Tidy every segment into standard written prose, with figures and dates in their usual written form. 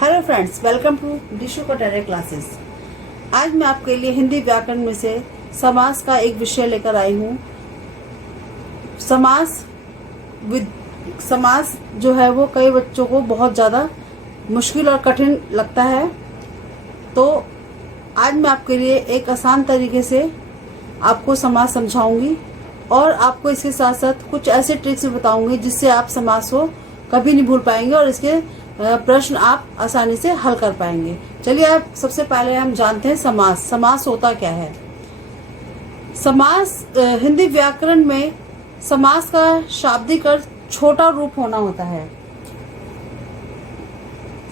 Hello friends, welcome to Dishu Katere classes. आज मैं आपके लिए हिंदी व्याकरण में से समास का एक विषय लेकर आई हूँ। समास जो है वो कई बच्चों को बहुत ज़्यादा मुश्किल और कठिन लगता है, तो आज मैं आपके लिए एक आसान तरीके से आपको समास समझाऊंगी और आपको इसके साथ साथ कुछ ऐसे ट्रिक्स भी बताऊंगी जिससे आप समास को कभी नहीं भूल पाएंगे और इसके प्रश्न आप आसानी से हल कर पाएंगे। चलिए आप सबसे पहले हम जानते हैं समास। समास होता क्या है? समास हिंदी व्याकरण में समास का शाब्दिक अर्थ छोटा रूप होना होता है।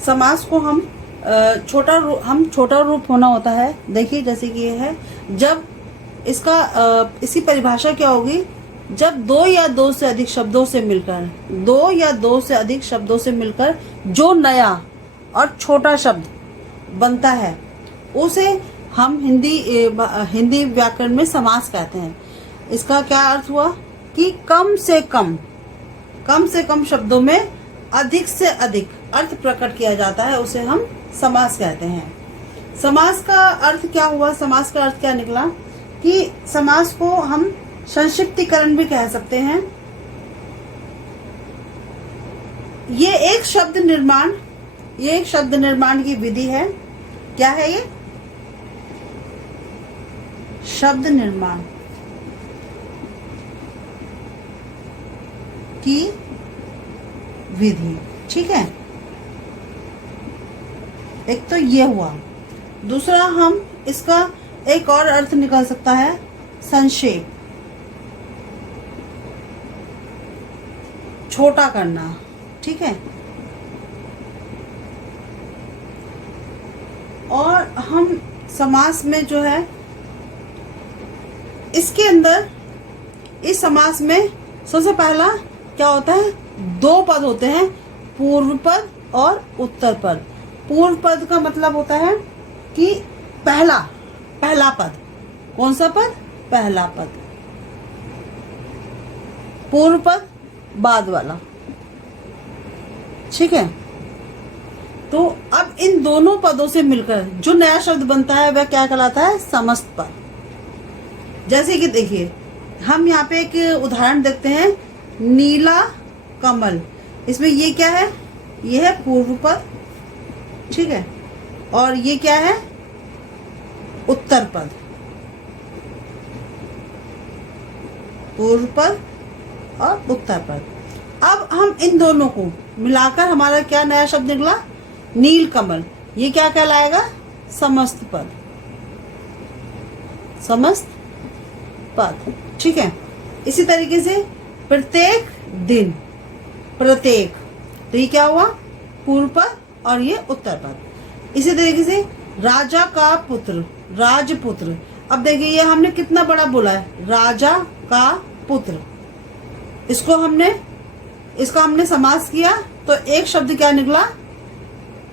समास को हम छोटा रूप होना होता है। देखिए जैसे कि ये है, जब इसकी परिभाषा क्या होगी? जब दो या दो से अधिक शब्दों से मिलकर जो नया और छोटा शब्द बनता है उसे हम हिंदी व्याकरण में समास कहते हैं। इसका क्या अर्थ हुआ कि कम से कम शब्दों में अधिक से अधिक अर्थ प्रकट किया जाता है, उसे हम समास कहते हैं। समास का अर्थ क्या हुआ? समास का अर्थ क्या निकला कि समास को हम संक्षिप्तीकरण भी कह सकते हैं। ये एक शब्द निर्माण की विधि है। क्या है ये? शब्द निर्माण की विधि, ठीक है। एक तो ये हुआ। दूसरा, हम इसका एक और अर्थ निकल सकता है, संक्षेप, छोटा करना, ठीक है। और हम समास में जो है इसके अंदर इस समास में सबसे पहला क्या होता है? दो पद होते हैं, पूर्व पद और उत्तर पद। पूर्व पद का मतलब होता है कि पहला पद। कौन सा पद? पहला पद। पूर्व पद बाद वाला, ठीक है। तो अब इन दोनों पदों से मिलकर जो नया शब्द बनता है वह क्या कहलाता है? समस्त पद। जैसे कि देखिए, हम यहाँ पे एक उदाहरण देखते हैं, नीला कमल। इसमें ये क्या है? ये है पूर्व पद, ठीक है। और ये क्या है? उत्तर पद। पूर्व पद और उत्तर पद। अब हम इन दोनों को मिलाकर हमारा क्या नया शब्द निकला? नील कमल। ये क्या कहलाएगा? समस्त पद। समस्त पद, ठीक है। इसी तरीके से प्रत्येक दिन, प्रत्येक, तो ये क्या हुआ? पूर्व पद और ये उत्तर पद। इसी तरीके से राजा का पुत्र, राजपुत्र। अब देखिए ये हमने कितना बड़ा बोला है, राजा का पुत्र। इसका हमने समास किया तो एक शब्द क्या निकला?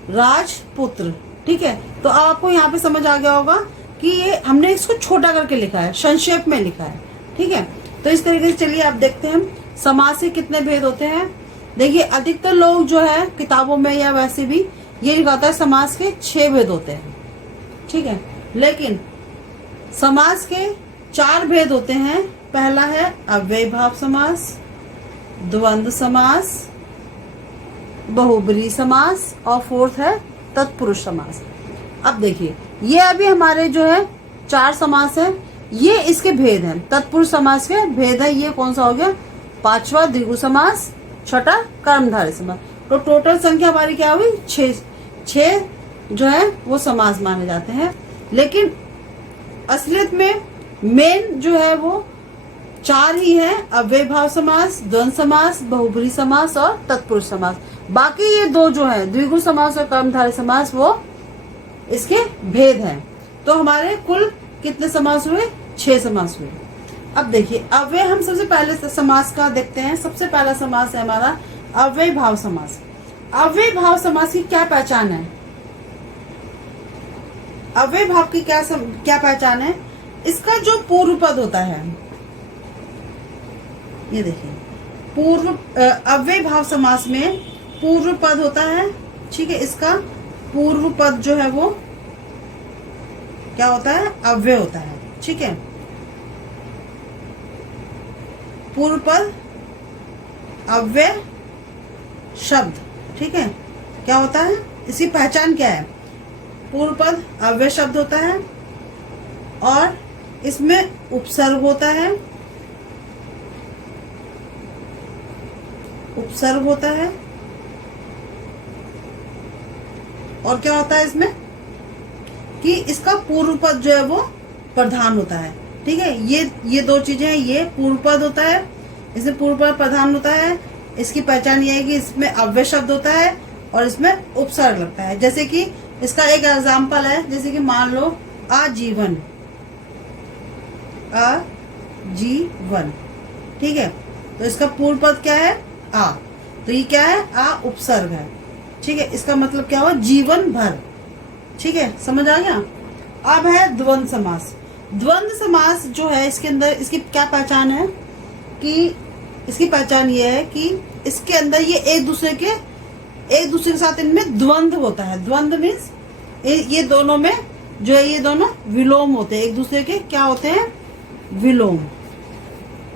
राजपुत्र, ठीक है। तो आपको यहाँ पे समझ आ गया होगा कि ये हमने इसको छोटा करके लिखा है, संक्षेप में लिखा है, ठीक है। तो इस तरीके से चलिए आप देखते हैं समास से कितने भेद होते हैं। देखिए अधिकतर लोग जो है किताबों में या वैसे भी ये लिखाता है समास के 6 भेद होते हैं, ठीक है। लेकिन समास के 4 भेद होते हैं। पहला है अव्ययीभाव समास, द्वंद्व समास, बहुब्रीहि समास और फोर्थ है तत्पुरुष समास। अब देखिए ये अभी हमारे जो है 4 समास है, ये इसके भेद हैं। तत्पुरुष समास के भेद है, ये कौन सा हो गया? 5वां द्विगु समास, 6ठा कर्मधारय समास। तो टोटल संख्या हमारी क्या हुई? 6 जो है वो समास माने जाते हैं। लेकिन असलियत में मेन जो है वो 4 ही है, अव्ययीभाव समास, द्वंद्व समास, बहुब्रीहि समास और तत्पुरुष समास। बाकी ये 2 जो है द्विगु समास और कर्मधारय समास, वो इसके भेद हैं। तो हमारे कुल कितने समास हुए? 6 समास हुए। अब देखिए अव्यय, हम सबसे पहले समास का देखते हैं। सबसे पहला समास है हमारा अव्ययीभाव समास। अव्ययीभाव समास की क्या पहचान है? अव्ययीभाव की क्या पहचान है? इसका जो पूर्व पद होता है, ये देखिए अव्ययीभाव समास में पूर्व पद होता है, ठीक है। इसका पूर्व पद जो है वो क्या होता है, अव्यय होता है। ठीक है, पूर्व पद अव्यय शब्द। ठीक है, क्या होता है, इसकी पहचान क्या है, पूर्व पद अव्यय शब्द होता है और इसमें उपसर्ग होता है, उपसर्ग होता है और क्या होता है इसमें कि इसका पूर्व पद जो है वो प्रधान होता है। ठीक है, ये दो चीजें हैं, ये पूर्व पद होता है, इसमें पूर्व पद प्रधान होता है। इसकी पहचान ये है कि इसमें अव्यय शब्द होता है और इसमें उपसर्ग लगता है। जैसे कि इसका एक एग्जाम्पल है, जैसे कि मान लो आजीवन, आजीवन। ठीक है, तो इसका पूर्व पद क्या है, आ, तो ये क्या है, आ उपसर्ग है। ठीक है, इसका मतलब क्या हुआ, जीवन भर। ठीक है, समझ आ गया। अब है द्वंद्व समास। द्वंद्व समास जो है, इसके अंदर इसकी क्या पहचान है कि इसकी पहचान ये है कि इसके अंदर ये एक दूसरे के साथ इनमें द्वंद्व होता है। द्वंद्व मीन्स ये दोनों में जो है, ये दोनों विलोम होते हैं, एक दूसरे के क्या होते हैं, विलोम।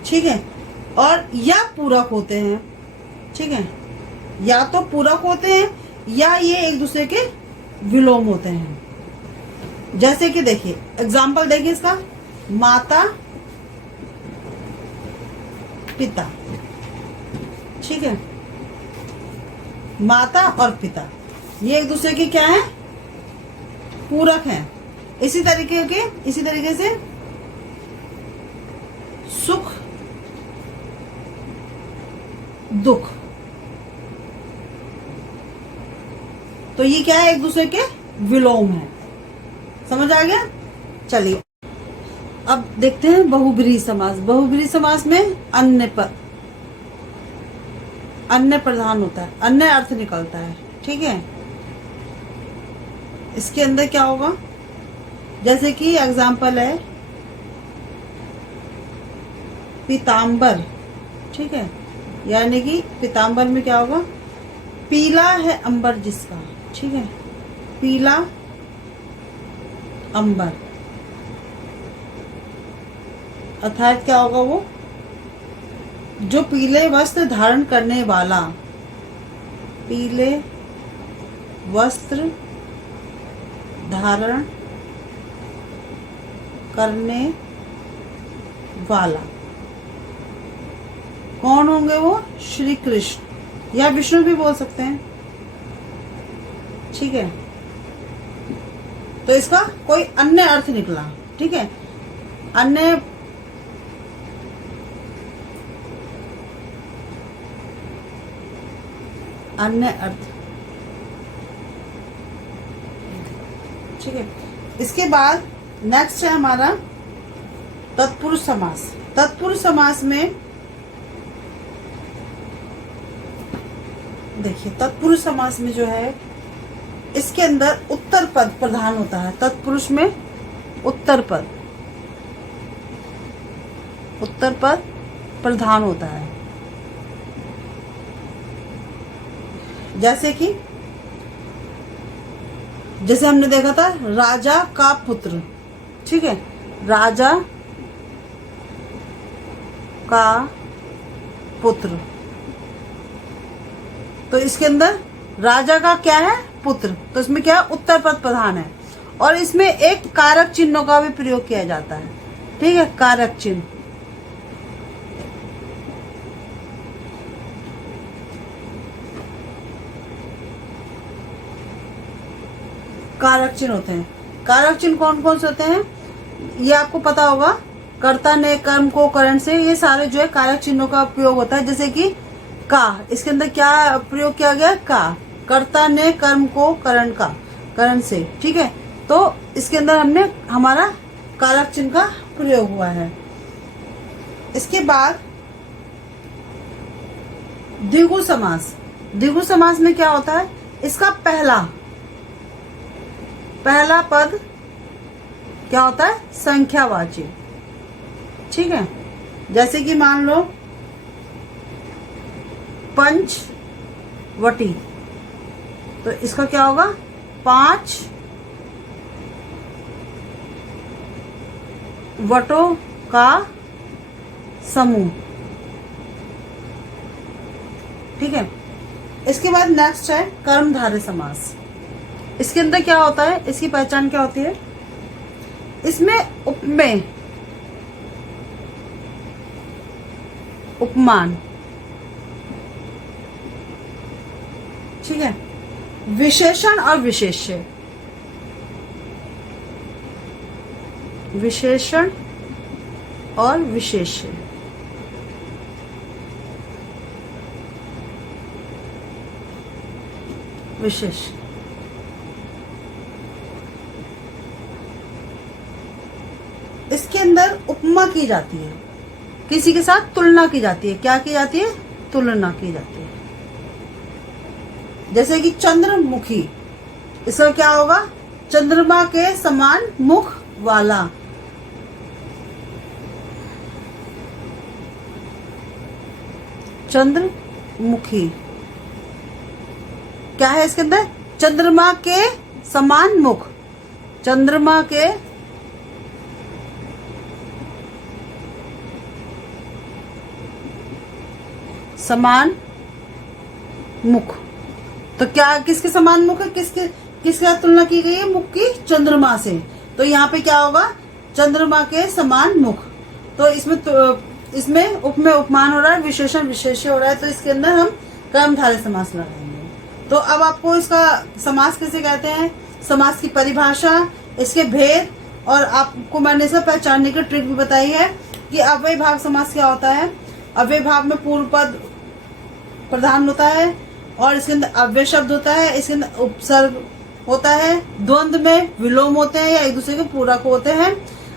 ठीक है, और या पूरक होते हैं। ठीक है, या तो पूरक होते हैं या ये एक दूसरे के विलोम होते हैं। जैसे कि देखिए एग्जाम्पल देखिए इसका, माता पिता। ठीक है, माता और पिता ये एक दूसरे के क्या है, पूरक हैं। इसी तरीके से सुख दुख, तो ये क्या है, एक दूसरे के विलोम है। समझ आ गया। चलिए अब देखते हैं बहुब्रीहि समास। बहुब्रीहि समास में अन्य प्रधान होता है, अन्य अर्थ निकलता है। ठीक है, इसके अंदर क्या होगा, जैसे कि एग्जाम्पल है पीताम्बर। ठीक है, यानी कि पीताम्बर में क्या होगा, पीला है अंबर जिसका। ठीक है, पीला अंबर, अर्थात क्या होगा, वो जो पीले वस्त्र धारण करने वाला, पीले वस्त्र धारण करने वाला कौन होंगे, वो श्री कृष्ण या विष्णु भी बोल सकते हैं। ठीक है, तो इसका कोई अन्य अर्थ निकला। ठीक है, अन्य अर्थ। ठीक है, इसके बाद नेक्स्ट है हमारा तत्पुरुष समास। तत्पुरुष समास में देखिए, तत्पुरुष समास में जो है, इसके अंदर उत्तर पद प्रधान होता है। तत्पुरुष में उत्तर पद प्रधान होता है। जैसे हमने देखा था राजा का पुत्र। ठीक है, राजा का पुत्र, तो इसके अंदर राजा का क्या है, पुत्र, तो इसमें क्या है, उत्तर पद प्रधान है और इसमें एक कारक चिन्हों का भी प्रयोग किया जाता है। ठीक है, कारक चिन्ह, कारक चिन्ह होते हैं। कारक चिन्ह कौन कौन से होते हैं, ये आपको पता होगा, कर्ता ने कर्म को करण से, ये सारे जो है कारक चिन्हों का प्रयोग होता है। जैसे कि का, इसके अंदर क्या प्रयोग किया गया, का, कर्ता ने कर्म को करण से। ठीक है, तो इसके अंदर हमने हमारा कारक चिन्ह का प्रयोग हुआ है। इसके बाद द्विगु समास। द्विगु समास में क्या होता है, इसका पहला पद क्या होता है, संख्यावाची। ठीक है, जैसे कि मान लो पंचवटी, तो इसका क्या होगा, 5 वटों का समूह। ठीक है, इसके बाद नेक्स्ट है कर्मधारय समास। इसके अंदर क्या होता है, इसकी पहचान क्या होती है? इसमें उपमेय, उपमान, ठीक है, विशेषण और विशेष्य, विशेषण और विशेष्य, विशेष। इसके अंदर उपमा की जाती है, किसी के साथ तुलना की जाती है। क्या की जाती है? तुलना की जाती है। जैसे कि चंद्रमुखी, इसका क्या होगा? चंद्रमा के समान मुख वाला। चंद्रमुखी क्या है इसके अंदर? चंद्रमा के समान मुख, चंद्रमा के समान मुख। तो क्या किसके समान मुख है? किसके साथ तुलना की गई है? मुख की चंद्रमा से। तो यहाँ पे क्या होगा? चंद्रमा के समान मुख। तो इसमें उपमेय उपमान हो रहा है, विशेषण विशेष्य हो रहा है। तो इसके अंदर हम कर्मधारय समास लगाएंगे। तो अब आपको इसका समास किसे कहते हैं, समास की परिभाषा, इसके भेद, और आपको मैंने इसका पहचानने की ट्रिक भी बताई है कि अव्यय भाव समास क्या होता है। अव्यय भाव में पूर्व पद प्रधान होता है और इसके अंदर अव्यय शब्द होता है, इसके अंदर उपसर्ग होता है, द्वंद्व में विलोम होते हैं या एक दूसरे के पूरक होते हैं,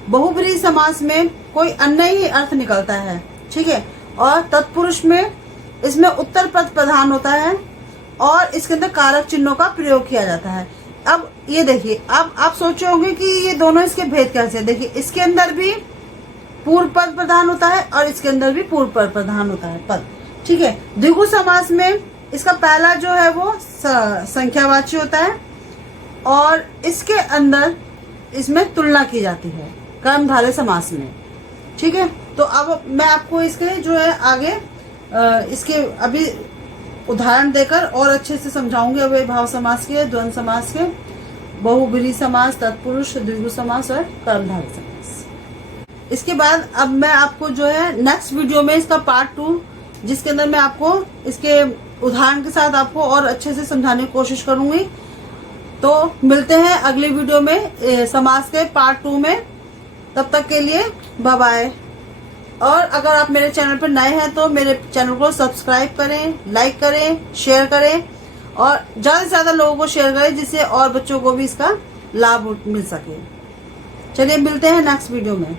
बहुब्रीहि समास में कोई अन्य ही अर्थ निकलता है। ठीक है, और तत्पुरुष में इसमें उत्तर पद प्रधान होता है और इसके अंदर कारक चिन्हों का प्रयोग किया जाता है। अब ये देखिए, अब आप सोचे होंगे कि ये दोनों इसके भेद कैसे हैं। देखिए, इसके अंदर भी पूर्व पद प्रधान होता है और इसके अंदर भी पूर्व पद प्रधान होता है पद। ठीक है, द्विगु समास में इसका पहला जो है वो संख्यावाची होता है और इसके अंदर इसमें तुलना की जाती है कर्मधारय समास में। ठीक है, तो अब मैं आपको इसके जो है आगे इसके अभी उदाहरण देकर और अच्छे से समझाऊंगी अव्यय भाव समास के, द्वंद्व समास के, बहुब्रीहि समास, तत्पुरुष, द्विगु समास और कर्मधारय समास। इसके बाद अब मैं आपको जो है नेक्स्ट वीडियो में इसका पार्ट 2, जिसके अंदर मैं आपको इसके उदाहरण के साथ आपको और अच्छे से समझाने की कोशिश करूंगी। तो मिलते हैं अगली वीडियो में समास के पार्ट 2 में। तब तक के लिए बाय बाय। और अगर आप मेरे चैनल पर नए हैं तो मेरे चैनल को सब्सक्राइब करें, लाइक करें, शेयर करें और ज्यादा से ज्यादा लोगों को शेयर करें जिससे और बच्चों को भी इसका लाभ मिल सके। चलिए मिलते हैं नेक्स्ट वीडियो में।